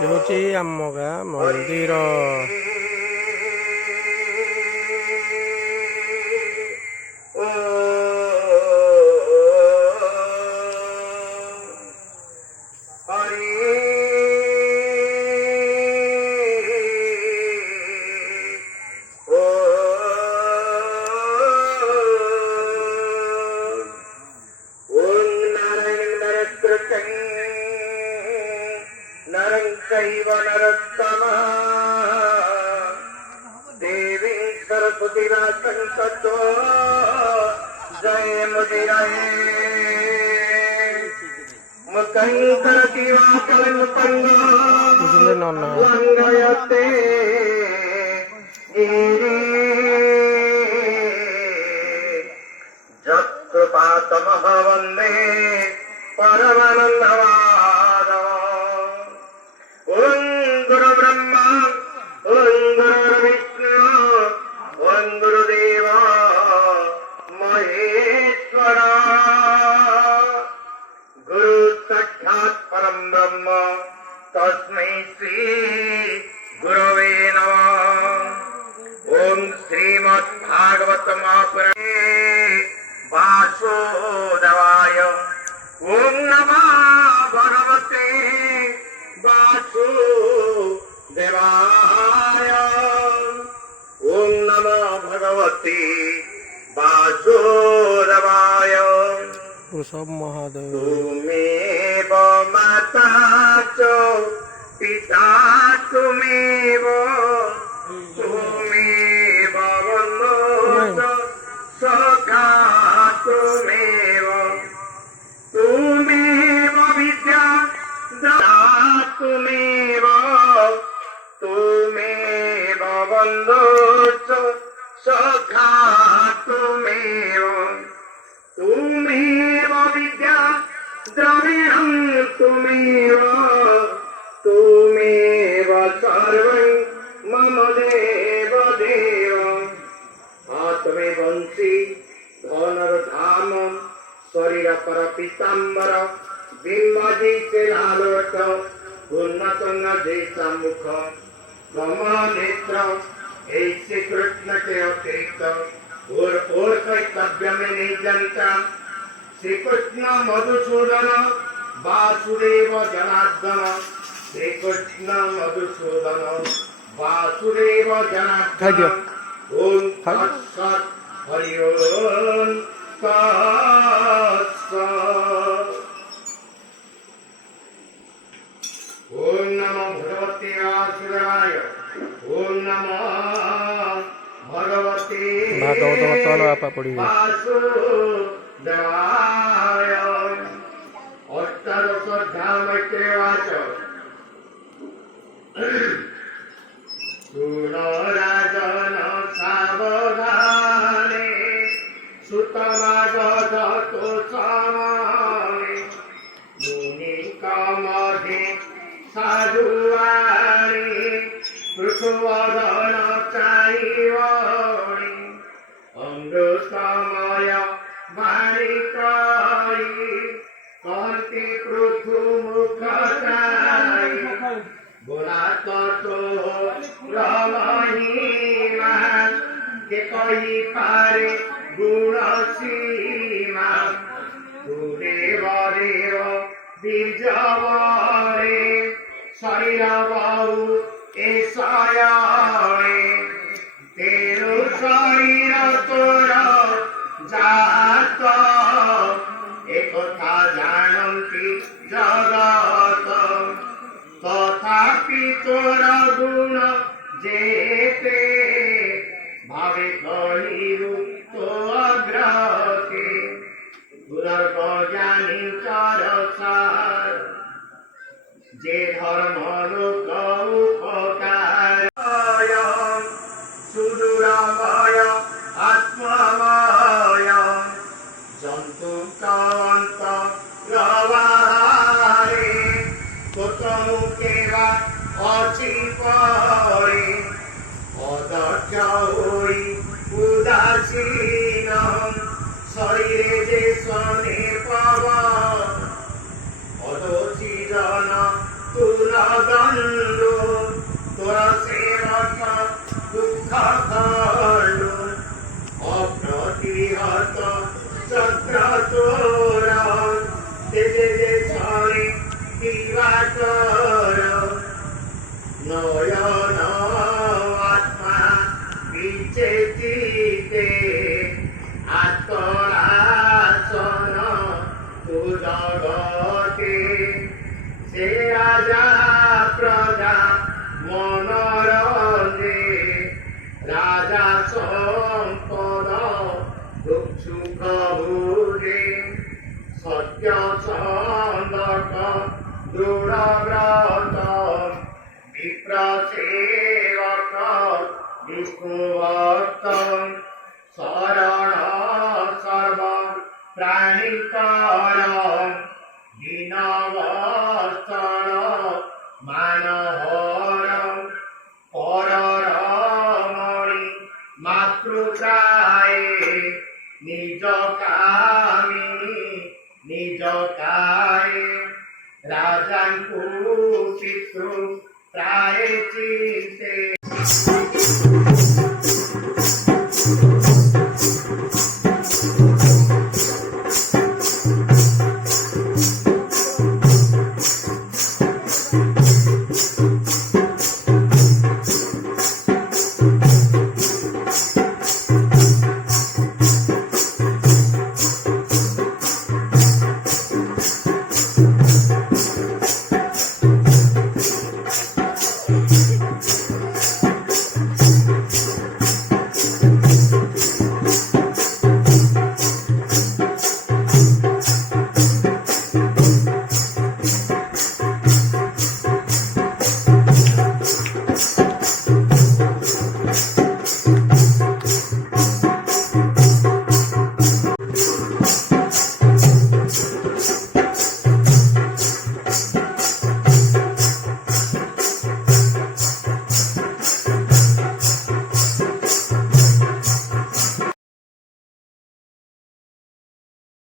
ହେଉଛି ଆମ ଗାଁ ମନ୍ଦିର। नरंचैव नरोत्तमः देवी सरस्वती संकतो जय मुदिराये मुकंकरति वाकलमुपंगयते जत्कृपातमः वन्दे परमानन्दवा तस्मै श्री गुरवे नमः। ओम श्रीमद्भागवत महापुराणे वासुदेवाय ओम नमः भगवते वासुदेवाय ओम नमः भगवते वासुदेवाय। ऋषभ महादेव तुमेव माता च पिता तुमेव तुमेव बन्धो च सखा तुमेव तुमेव विद्या दाता तुमेव तुमेव बन्धो च सखा तुमेव तुमेव विद्या द्रविणं तुमेव तुमेव सर्वं मम देव देव। आत्मे वंशी धनुर्धाम शरीर पर पीताम्बर बिंबाजी से लालोट उन्नतंग जैसा मुख गम नेत्र ऐसे कृष्ण के अतिरिक्त और कर्तव्य में नहीं जनता। श्री कृष्ण मधुसूदन वासुदेव जनार्दन श्री कृष्ण मधुसूदन वासुदेव जनार्दन। ओम तत्सत् हरि ओम तत्सत्। ओम नमो भगवते वासुदेवाय ओम नमः भगवते वासुदेवाय। अष्टादशोऽध्यायमैत्रेयवाच शृणु राजन् सावधाने सुतमागधतो समाने मुनिकमध्ये साधुवाणी पृथुवदन चाइवाणी अमृतमय बाणिकाई कांति पृथु मुख चाई गुणात तो रमहीमा के कही पारे गुण सीमा गुदेव देव बीजवरे शरीर बहु ऐसायाणे तेरु शरीर तोर जात एकथा जानन्ति जगत तथापि तोर गुण जेते भावे कहिरु तो अग्रते दुर्गजानि चरसार जे धर्म लोक उपकार सुदूरमय आत्ममय जन्तु कान्त रवारे पुत्रमुखे वा अचिपरे अदक्ष होई उदासीन शरीरे जे स्वने पव अदोचिरन तुलगन् সে রাজা প্রজা মনোরঞ্জে রাজা সম্পদ দুঃখ সুখ ভুজে সত্য সন্দক দৃঢ় ব্রত বিপ্র সেবক বিষ্ণুভক্ত শরণ সর্ব প্রাণীকর দীনবৎসল মানহর পররমণি মাতৃকায়ে নিজ কামিনী নিজ কায়ে রাজাঙ্কু পিতৃ প্রায় চিন্তে